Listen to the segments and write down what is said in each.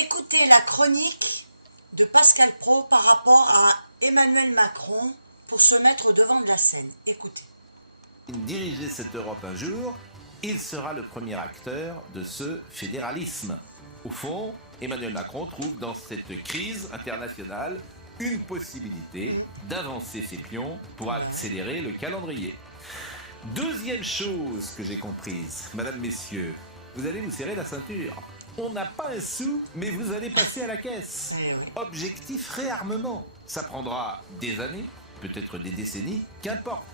écouter la chronique de Pascal Praud par rapport à Emmanuel Macron pour se mettre au devant de la scène. Écoutez. Diriger cette Europe un jour, il sera le premier acteur de ce fédéralisme. Au fond, Emmanuel Macron trouve dans cette crise internationale une possibilité d'avancer ses pions pour accélérer le calendrier. Deuxième chose que j'ai comprise, mesdames, messieurs, vous allez vous serrer la ceinture. On n'a pas un sou, mais vous allez passer à la caisse. Objectif réarmement. Ça prendra des années, peut-être des décennies, qu'importe.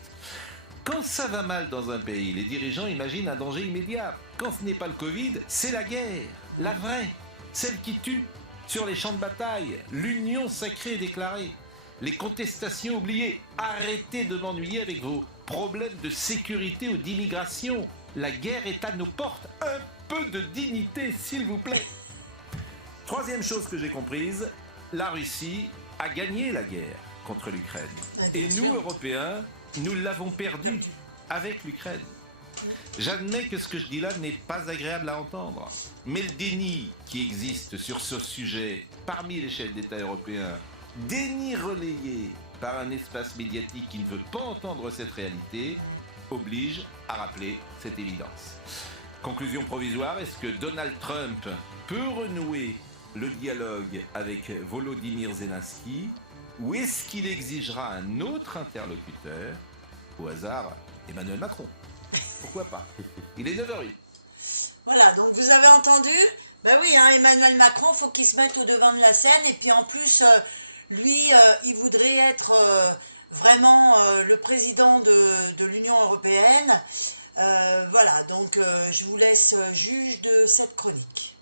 Quand ça va mal dans un pays, les dirigeants imaginent un danger immédiat. Quand ce n'est pas le Covid, c'est la guerre, la vraie, celle qui tue. Sur les champs de bataille, l'union sacrée déclarée, les contestations oubliées. Arrêtez de m'ennuyer avec vos problèmes de sécurité ou d'immigration. La guerre est à nos portes. Un peu de dignité, s'il vous plaît. Troisième chose que j'ai comprise, la Russie a gagné la guerre contre l'Ukraine. Et nous, Européens, nous l'avons perdu avec l'Ukraine. J'admets que ce que je dis là n'est pas agréable à entendre, mais le déni qui existe sur ce sujet parmi les chefs d'État européens, déni relayé par un espace médiatique qui ne veut pas entendre cette réalité, oblige à rappeler cette évidence. Conclusion provisoire, est-ce que Donald Trump peut renouer le dialogue avec Volodymyr Zelensky, ou est-ce qu'il exigera un autre interlocuteur, au hasard Emmanuel Macron? Pourquoi pas? Il est 9h01. Voilà, donc vous avez entendu? Ben oui, hein, Emmanuel Macron, faut qu'il se mette au devant de la scène. Et puis en plus, lui, il voudrait être vraiment le président de l'Union européenne. Voilà, donc je vous laisse juge de cette chronique.